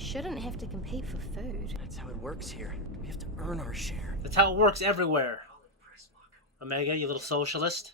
shouldn't have to compete for food. That's how it works here. We have to earn our share. That's how it works everywhere. Omega, you little socialist.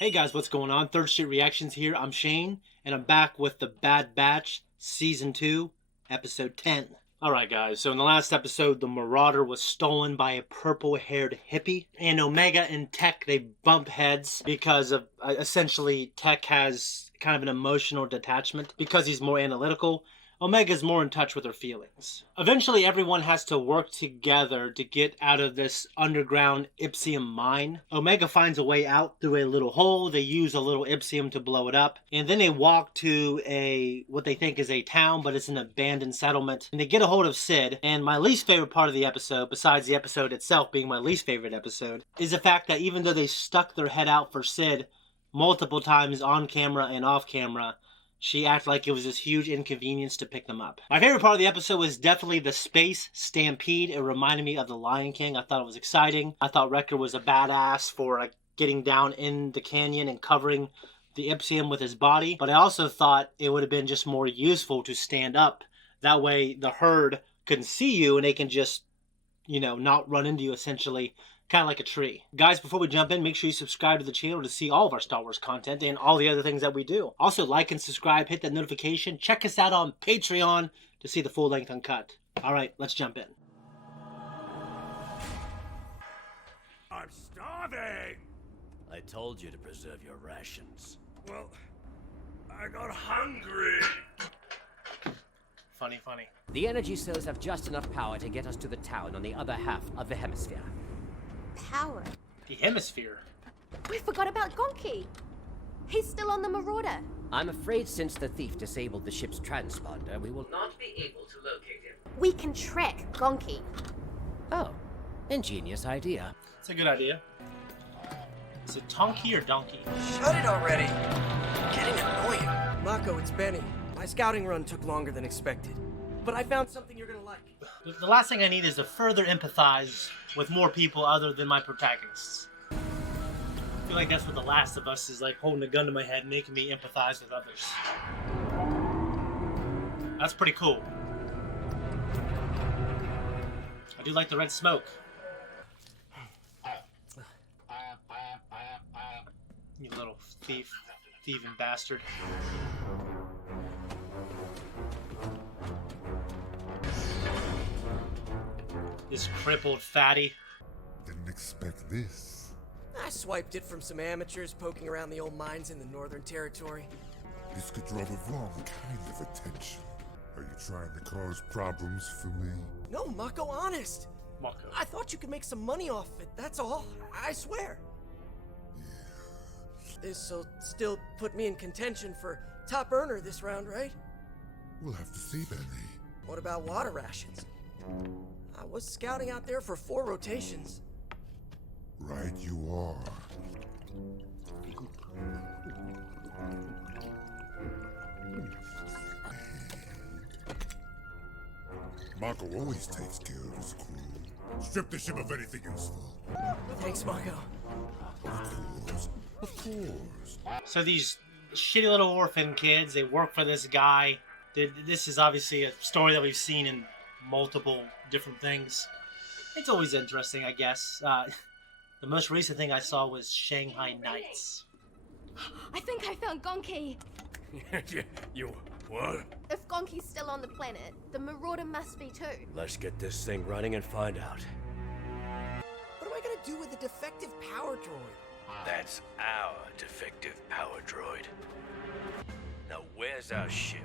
Hey guys, what's going on? Third Street Reactions here. I'm Shane, and I'm back with The Bad Batch, Season 2, Episode 10. Alright guys, so in the last episode, the Marauder was stolen by a purple-haired hippie. And Omega and Tech, they bump heads because of, essentially, Tech has kind of an emotional detachment because he's more analytical. Omega's more in touch with her feelings. Eventually, everyone has to work together to get out of this underground Ipsium mine. Omega finds a way out through a little hole. They use a little Ipsium to blow it up. And then they walk to what they think is a town, but it's an abandoned settlement. And they get a hold of Sid. And my least favorite part of the episode, besides the episode itself being my least favorite episode, is the fact that even though they stuck their head out for Sid multiple times on camera and off camera, she acted like it was this huge inconvenience to pick them up. My favorite part of the episode was definitely the space stampede. It reminded me of The Lion King. I thought it was exciting. I thought Wrecker was a badass for getting down in the canyon and covering the Ipsium with his body. But I also thought it would have been just more useful to stand up. That way the herd couldn't see you and they can just, not run into you essentially. Kind of like a tree. Guys, before we jump in, make sure you subscribe to the channel to see all of our Star Wars content and all the other things that we do. Also, like and subscribe, hit that notification. Check us out on Patreon to see the full-length uncut. Alright, let's jump in. I'm starving! I told you to preserve your rations. Well, I got hungry. Funny. The energy cells have just enough power to get us to the town on the other half of the hemisphere. Power. The hemisphere. We forgot about Gonki. He's still on the Marauder. I'm afraid since the thief disabled the ship's transponder, we will not be able to locate him. We can track Gonki. Oh, ingenious idea. It's a good idea. Is it Tonki or Donkey? Shut it already! Getting annoying. Mako, it's Benny. My scouting run took longer than expected. But I found something you're gonna like. The last thing I need is to further empathize with more people other than my protagonists. I feel like that's what The Last of Us is like, holding a gun to my head, making me empathize with others. That's pretty cool. I do like the red smoke. You little thieving bastard. This crippled fatty. Didn't expect this. I swiped it from some amateurs poking around the old mines in the Northern Territory. This could draw the wrong kind of attention. Are you trying to cause problems for me? No, Mako, honest. Mako. I thought you could make some money off it, that's all. I swear. This'll still put me in contention for top earner this round, right? We'll have to see, Benny. What about water rations? I was scouting out there for 4 rotations. Right you are. Mako always takes care of his crew. Strip the ship of anything useful. Thanks, Mako. Of course. So these shitty little orphan kids, they work for this guy. This is obviously a story that we've seen in multiple different things. It's always interesting, I guess. The most recent thing I saw was Shanghai Nights. I think I found Gonki. You what? If Gonki's still on the planet, the Marauder must be too. Let's get this thing running and find out. What am I gonna do with a defective power droid? That's our defective power droid. Now where's our ship?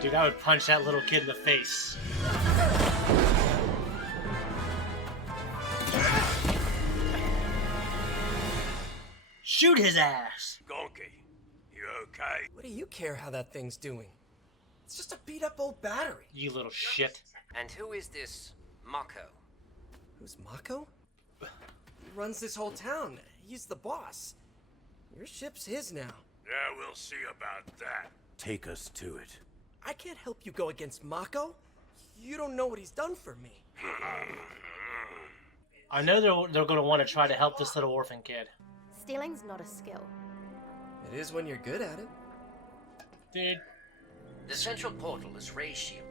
Dude, I would punch that little kid in the face. Shoot his ass! Gonki, you okay? What do you care how that thing's doing? It's just a beat up old battery. You little shit. And who is this Mako? Who's Mako? He runs this whole town. He's the boss. Your ship's his now. Yeah, we'll see about that. Take us to it. I can't help you go against Mako. You don't know what he's done for me. I know they're going to want to try to help this little orphan kid. Stealing's not a skill. It is when you're good at it. Dude, The central portal is ray shielded,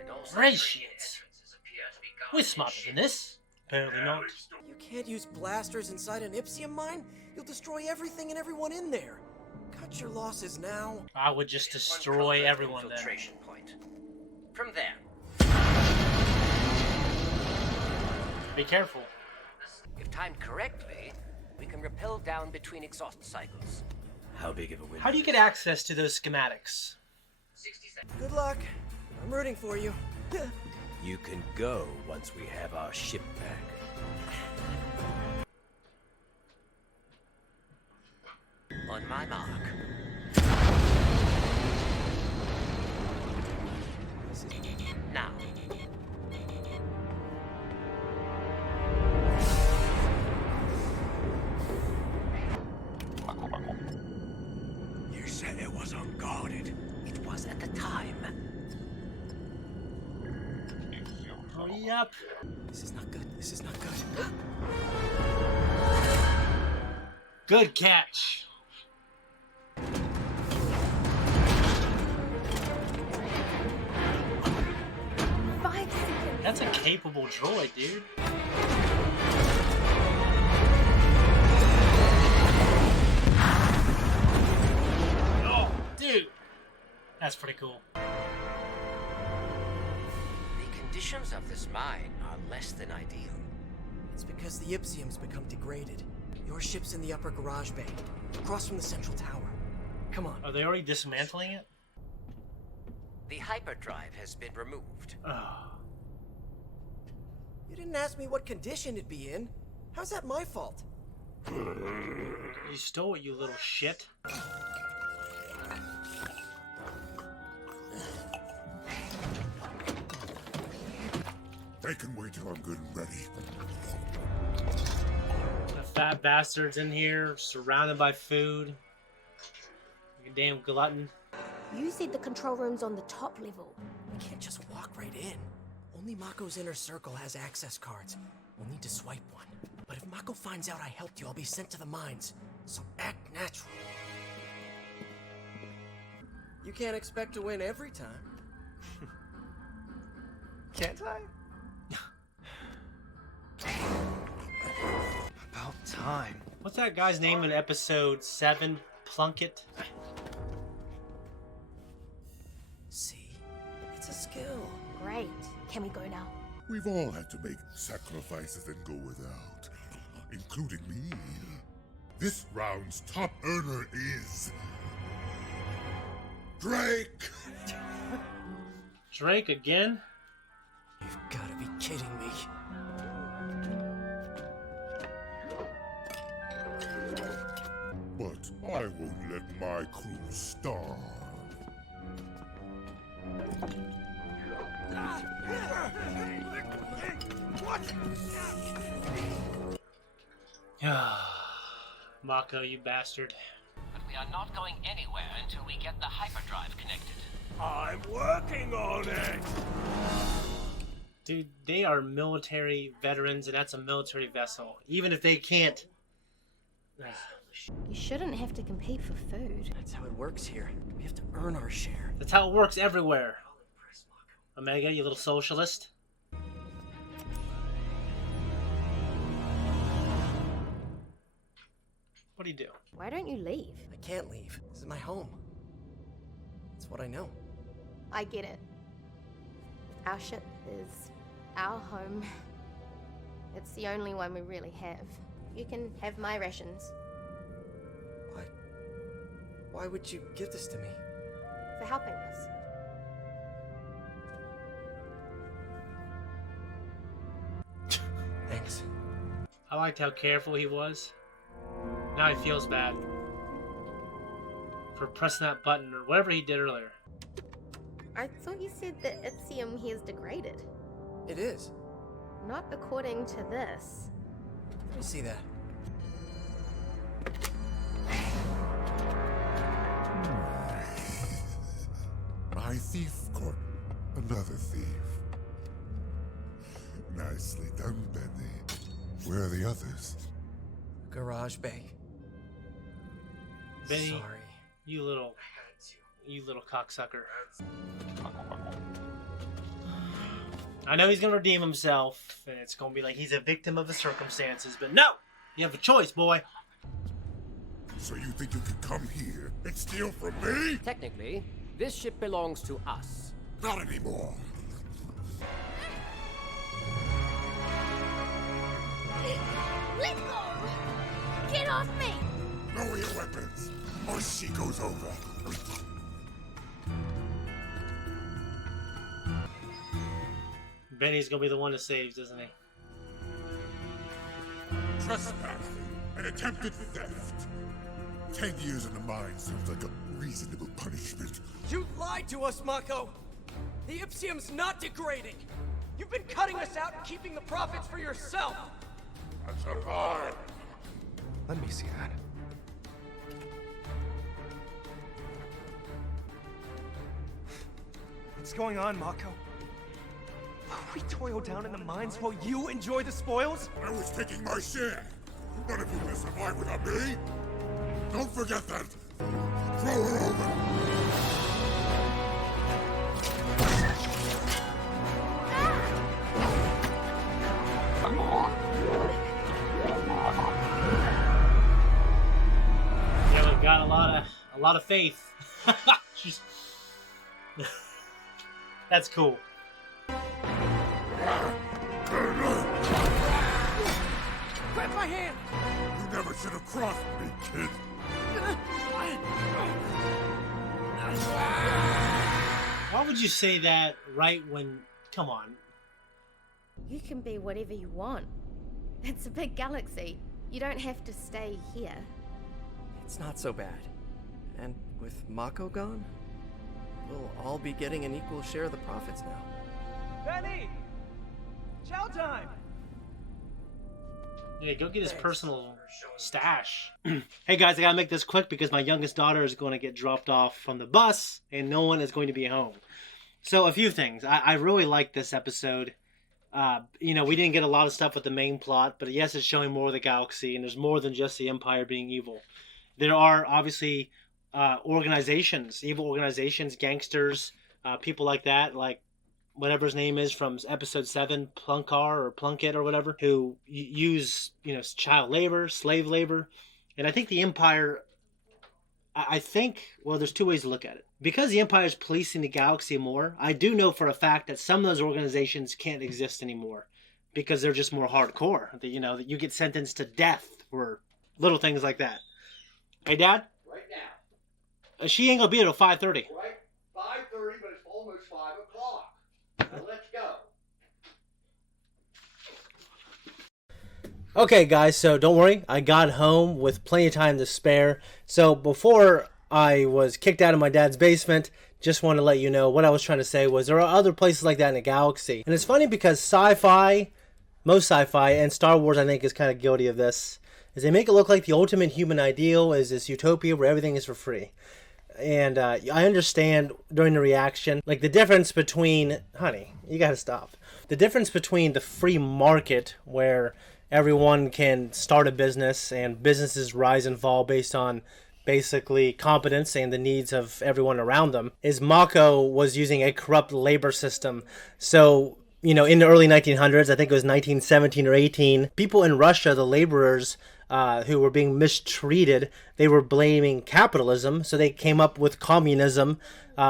and all Ray secondary shields. entrances appear to be guarded We're in smarter ship. than this. Apparently not. You can't use blasters inside an Ipsium mine? You'll destroy everything and everyone in there. Cut your losses now. I would just There's one destroy covert everyone then. infiltration point. From there, Be careful. if timed correctly, we can rappel down between exhaust cycles. How big of a window? How do you get access to those schematics? 60 seconds. Good luck. I'm rooting for you. You can go once we have our ship back. On my mark. Now. You said it was unguarded. It was at the time. Hurry up. This is not good. This is not good. Good catch. Five seconds. That's a capable droid, dude. Oh, dude. That's pretty cool. The conditions of this mine are less than ideal. It's because the Ipsium's become degraded. Your ship's in the upper garage bay, across from the central tower. Come on. Are they already dismantling it? The hyperdrive has been removed. Oh. You didn't ask me what condition it'd be in. How's that my fault? You stole it, you little shit. They can wait till I'm good and ready. The fat bastard's in here, surrounded by food. You damn glutton. You said the control room's on the top level. We can't just walk right in. Only Mako's inner circle has access cards. We'll need to swipe one. But if Mako finds out I helped you, I'll be sent to the mines. So act natural. You can't expect to win every time. Can't I? About time. What's that guy's name in episode 7? Plunkett? See? It's a skill. Great. Can we go now? We've all had to make sacrifices and go without, including me. This round's top earner is Drake. Drake again? You've got to be kidding me. But I won't let my crew starve. Mako, you bastard. But we are not going anywhere until we get the hyperdrive connected. I'm working on it. Dude, they are military veterans, and that's a military vessel. Even if they can't... You shouldn't have to compete for food. That's how it works here. We have to earn our share. That's how it works everywhere. Omega, you little socialist. What do you do? Why don't you leave? I can't leave. This is my home. It's what I know. I get it. Our ship is our home. It's the only one we really have. You can have my rations Why would you give this to me? for helping us. Thanks. I liked how careful he was. Now he feels bad for pressing that button or whatever he did earlier. I thought you said that Ipsium here's degraded. It is. Not according to this. Let me see that. My thief caught another thief. Nicely done, Benny. Where are the others? Garage bay. Benny, Sorry. you little You little cocksucker. I know he's gonna redeem himself, and it's gonna be like he's a victim of the circumstances, but no! You have a choice, boy. So you think you can come here and steal from me? Technically, this ship belongs to us. Not anymore. Let go! Get off me! Lower your weapons, or she goes over. Benny's gonna be the one that saves, isn't he? Trespassing and attempted theft. 10 years in the mine sounds like a reasonable punishment. You lied to us, Mako! The Ipsium's not degrading! You've been cutting us out and keeping the profits for yourself! That's a lie. Let me see that. What's going on, Mako? We toil down in the mines while you enjoy the spoils? I was taking my share. None of you will survive without me. Don't forget that. Throw her over. Yeah, we've got a lot of faith. She's... That's cool. Grab my hand! You never should have crossed me, kid. Why would you say that right when... Come on. You can be whatever you want. It's a big galaxy. You don't have to stay here. It's not so bad. And with Mako gone, we'll all be getting an equal share of the profits now. Benny! Chow time! Yeah, go get his personal stash. Hey guys, I gotta make this quick because my youngest daughter is going to get dropped off from the bus and no one is going to be home. So a few things. I really like this episode. You know, we didn't get a lot of stuff with the main plot, but yes, it's showing more of the galaxy and there's more than just the Empire being evil. There are obviously organizations, evil organizations, gangsters, people like that, like whatever his name is from episode 7, Plunkar or Plunkett or whatever, who use, you know, child labor, slave labor. And I think the Empire, I think, well, there's two ways to look at it. Because the Empire is policing the galaxy more, I do know for a fact that some of those organizations can't exist anymore because they're just more hardcore. That, you know, that you get sentenced to death or little things like that. Hey, Dad? Right now. She ain't gonna be here till 5:30. Right? 5:30, but it's almost 5 o'clock. Now let's go. Okay, guys, so don't worry. I got home with plenty of time to spare. So before I was kicked out of my dad's basement, just want to let you know what I was trying to say was there are other places like that in the galaxy. And it's funny because sci-fi, most sci-fi, and Star Wars I think is kind of guilty of this, is they make it look like the ultimate human ideal is this utopia where everything is for free. And I understand during the reaction, like the difference between, honey, you gotta stop. The difference between the free market where everyone can start a business and businesses rise and fall based on basically competence and the needs of everyone around them, is Mako was using a corrupt labor system. So, you know, in the early 1900s, I think it was 1917 or 18, people in Russia, the laborers, who were being mistreated, they were blaming capitalism, so they came up with communism,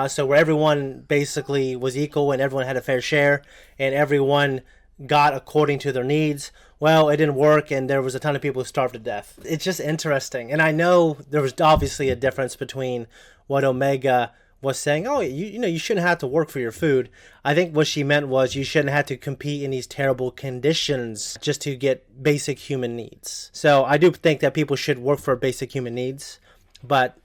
so where everyone basically was equal and everyone had a fair share and everyone got according to their needs. Well, it didn't work and there was a ton of people who starved to death. It's just interesting, and I know there was obviously a difference between what Omega was saying, oh, you know, you shouldn't have to work for your food. I think what she meant was you shouldn't have to compete in these terrible conditions just to get basic human needs. So I do think that people should work for basic human needs, but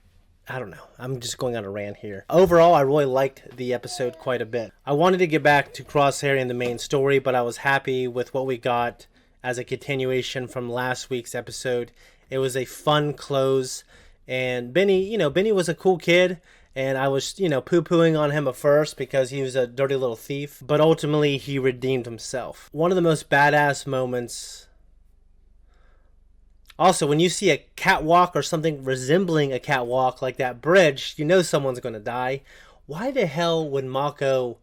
I don't know. I'm just going on a rant here. Overall, I really liked the episode quite a bit. I wanted to get back to Crosshair and the main story, but I was happy with what we got as a continuation from last week's episode. It was a fun close, and Benny was a cool kid. And I was, poo-pooing on him at first because he was a dirty little thief. But ultimately, he redeemed himself. One of the most badass moments Also, when you see a catwalk or something resembling a catwalk like that bridge, you know someone's going to die. Why the hell would Mako...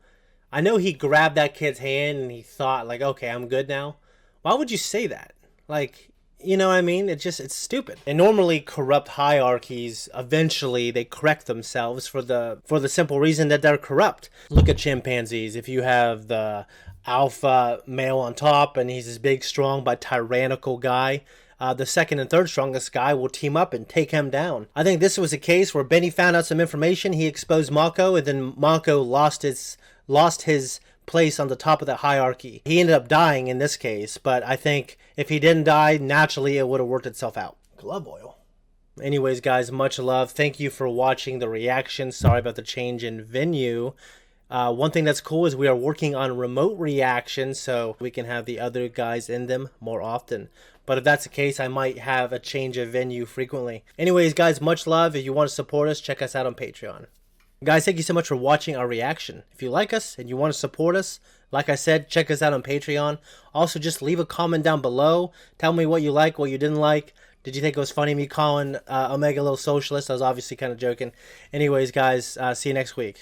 I know he grabbed that kid's hand and he thought, like, okay, I'm good now. Why would you say that? Like, you know what I mean? It's stupid. And normally corrupt hierarchies, eventually they correct themselves for the simple reason that they're corrupt. Look at chimpanzees. If you have the alpha male on top and he's this big, strong, but tyrannical guy, the second and third strongest guy will team up and take him down. I think this was a case where Benny found out some information, he exposed Mako, and then Mako lost his place on the top of the hierarchy. He ended up dying in this case, but I think if he didn't die, naturally it would have worked itself out. Glove oil. Anyways, guys, much love. Thank you for watching the reaction. Sorry about the change in venue. One thing that's cool is we are working on remote reactions, so we can have the other guys in them more often. But if that's the case, I might have a change of venue frequently. Anyways, guys, much love. If you want to support us, check us out on Patreon. Guys, thank you so much for watching our reaction. If you like us and you want to support us, like I said, check us out on Patreon. Also, just leave a comment down below. Tell me what you like, what you didn't like. Did you think it was funny me calling Omega a little socialist? I was obviously kind of joking. Anyways, guys, see you next week.